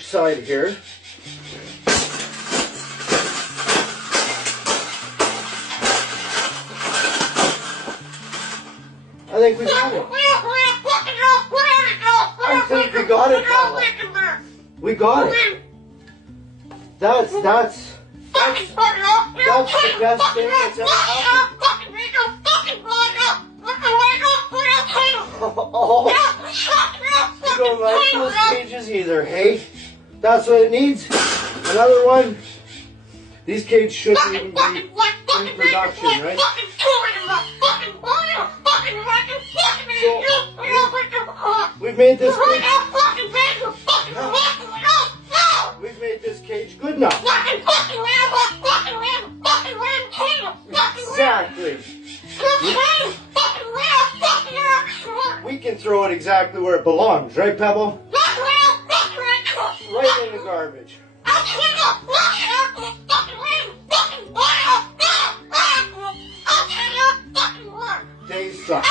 Side here. I think we got it. I think we got it, Paula. We got it. That's the best thing that's ever happened. Oh, you don't like those cages either, hey? That's what it needs. Another one. These cages shouldn't even be in production, right? So, we've made this cage. We've made this cage good enough. Exactly. We can throw it exactly where it belongs, right, Pebble? Right in the garbage. Days suck.